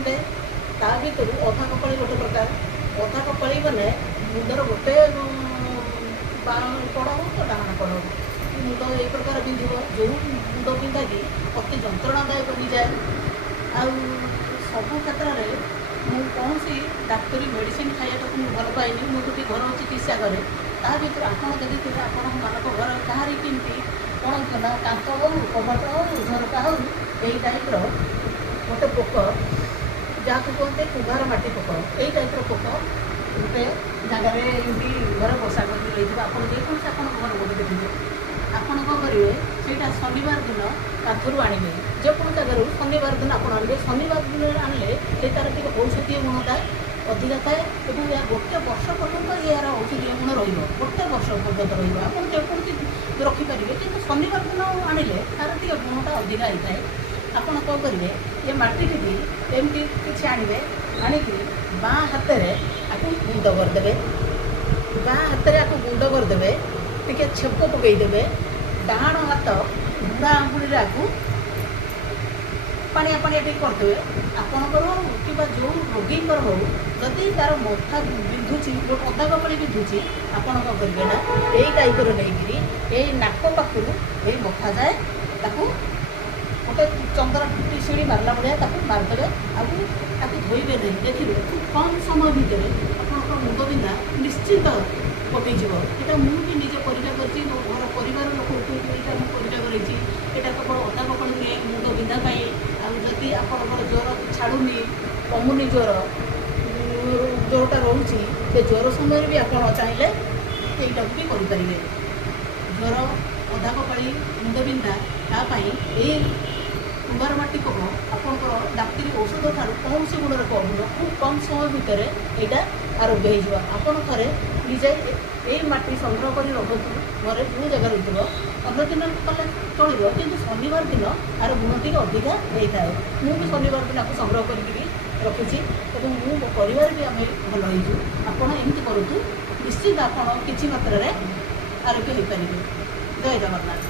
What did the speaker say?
ଜାଣିଲେ ତା ଭିତରୁ ଅଧା କପାଳି ଗୋଟେ ପ୍ରକାର। ଅଧା କପାଳି ବୋଲେ ମୁଣ୍ଡର ଗୋଟେ ବାମ କଡ଼ ହଉ ତ ଡାହାଣ କଡ଼ ହଉ ମୁଣ୍ଡ ଏଇ ପ୍ରକାର ବିନ୍ଧିବ, ଯେଉଁ ମୁଣ୍ଡ ବିନ୍ଧା କି ଅତି ଯନ୍ତ୍ରଣାଦାୟକ ହୋଇଯାଏ। ଆଉ ସବୁ କ୍ଷେତ୍ରରେ ମୁଁ କୌଣସି ଡାକ୍ତରୀ ମେଡ଼ିସିନ୍ ଖାଇବାକୁ ମୁଁ ଭଲ ପାଇନି। ମୁଁ ଗୋଟେ ଘରୋଇ ଚିକିତ୍ସା କରେ। ତା ଭିତରୁ ଆପଣ ଦେଖିଥିବେ ଆପଣମାନଙ୍କ ଘର କାହାରି କେମିତି କ'ଣ ହେଲା, କାନ୍ଥ ହେଉ, କବାଟ ହେଉ, ଝରକା ହେଉ, ଏଇ ଟାଇପ୍ର ଗୋଟେ ପୋକ, ଯାହାକୁ କୁହନ୍ତି କୁମ୍ଭାର ମାଟି ପୋକ, ଏଇ ଟାଇପ୍ର ପୋକ ଗୋଟେ ଜାଗାରେ ଏମିତି ଘରେ ବସା କରିକି ରହିଥିବ। ଆପଣ ଯେକୌଣସି ଆପଣଙ୍କ ଘର ଗୋଟେ ଦେଖିବେ, ଆପଣ କ'ଣ କରିବେ, ସେଇଟା ଶନିବାର ଦିନ କାନ୍ଥରୁ ଆଣିବେ। ଯେକୌଣସି ଜାଗାରୁ ଶନିବାର ଦିନ ଆପଣ ଆଣିବେ। ଶନିବାର ଦିନ ଆଣିଲେ ସେ ତା'ର ଟିକେ ଔଷଧୀୟ ଗୁଣ ଥାଏ, ଅଧିକା ଥାଏ ଏବଂ ଏହା ଗୋଟେ ବର୍ଷ ପର୍ଯ୍ୟନ୍ତ ଏହାର ଔଷଧୀୟ ଗୁଣ ରହିବ। ଗୋଟେ ବର୍ଷ ପର୍ଯ୍ୟନ୍ତ ରହିବ, ଆପଣ ଯେକୌଣସି ରଖିପାରିବେ। କିନ୍ତୁ ଶନିବାର ଦିନ ଆଣିଲେ ତା'ର ଟିକେ ଗୁଣଟା ଅଧିକା ହେଇଥାଏ। ଆପଣ କ'ଣ କରିବେ, ଏ ମାଟିକି ଏମିତି କିଛି ଆଣିବେ, ଆଣିକି ବାଁ ହାତରେ ଆକୁ ଗୁଣ୍ଡ କରିଦେବେ। ବାଁ ହାତରେ ଆକୁ ଗୁଣ୍ଡ କରିଦେବେ, ଟିକେ ଛେପ ପକାଇଦେବେ। ଡାହାଣ ହାତ ବୁଢ଼ା ଆଙ୍ଗୁଳିରେ ଆକୁ ପାଣିଆ ପାଣିଆ ଟିକେ କରିଦେବେ। ଆପଣଙ୍କର ହଉ କିମ୍ବା ଯେଉଁ ରୋଗୀଙ୍କର ହଉ, ଯଦି ତା'ର ମଥା ବିନ୍ଧୁଛି, ଅଧା କପାଳି ବିନ୍ଧୁଛି, ଆପଣ କ'ଣ କରିବେ ନା ଏଇ ଟାଇପ୍ର ନେଇକିରି ଏଇ ନାକ ପାଖରୁ ଏଇ ମଥା ଯାଏ ତାକୁ ଗୋଟେ ଚନ୍ଦନ ଟିସିଡ଼ି ମାରିଲା ଭଳିଆ ତାକୁ ମାରିଦେବେ। ଆଉ ତାକୁ ଧୋଇବେ ନାହିଁ। ଦେଖିବେ ଖୁବ୍ କମ୍ ସମୟ ଭିତରେ ଆପଣଙ୍କର ମୁଣ୍ଡ ବିନ୍ଧା ନିଶ୍ଚିତ କମିଯିବ। ଏଇଟା ମୁଁ ବି ନିଜେ ପରୀକ୍ଷା କରିଛି, ମୋ ଘର ପରିବାର ଲୋକଙ୍କୁ ଏଇଟା ମୁଁ ପରୀକ୍ଷା କରିଛି। ଏଇଟା କେବଳ ଅଧା କପାଳ ନୁହେଁ, ମୁଣ୍ଡ ବିନ୍ଧା ପାଇଁ। ଆଉ ଯଦି ଆପଣଙ୍କର ଜ୍ୱର ଛାଡ଼ୁନି, କମୁନି ଜ୍ୱରଟା ରହୁଛି, ସେ ଜ୍ୱର ସମୟରେ ବି ଆପଣ ଚାହିଁଲେ ଏଇଟାକୁ ବି କରିପାରିବେ। ଜ୍ୱର, ଅଧା କପାଳି, ମୁଣ୍ଡ ବିନ୍ଧା, ତା ପାଇଁ ଏଇ କୁମ୍ଭାର ମାଟି ପୋକ ଆପଣଙ୍କର ଡାକ୍ତରୀ ଔଷଧ ଠାରୁ କୌଣସି ଗୁଣରେ କମ୍ ନୁହଁ। ଖୁବ୍ କମ୍ ସମୟ ଭିତରେ ଏଇଟା ଆରୋଗ୍ୟ ହେଇଯିବ। ଆପଣ ଥରେ ନିଜେ ଏଇ ମାଟି ସଂଗ୍ରହ କରି ରଖନ୍ତୁ ଘରେ, ଯେଉଁ ଜାଗାରେ ରହିଥିବ। ଅନ୍ୟ ଦିନ କଲେ ଚଳିବ, କିନ୍ତୁ ଶନିବାର ଦିନ ଆର ଗୁଣ ଟିକେ ଅଧିକା ହେଇଥାଏ। ମୁଁ ବି ଶନିବାର ଦିନ ଆକୁ ସଂଗ୍ରହ କରିକି ରଖିଛି ଏବଂ ମୁଁ ମୋ ପରିବାର ବି ଆମେ ଭଲ ହେଇଛୁ। ଆପଣ ଏମିତି କରନ୍ତୁ, ନିଶ୍ଚିତ ଆପଣ କିଛି ମାତ୍ରାରେ ଆରୋଗ୍ୟ ହେଇପାରିବେ। ଜୟ ଜଗନ୍ନାଥ।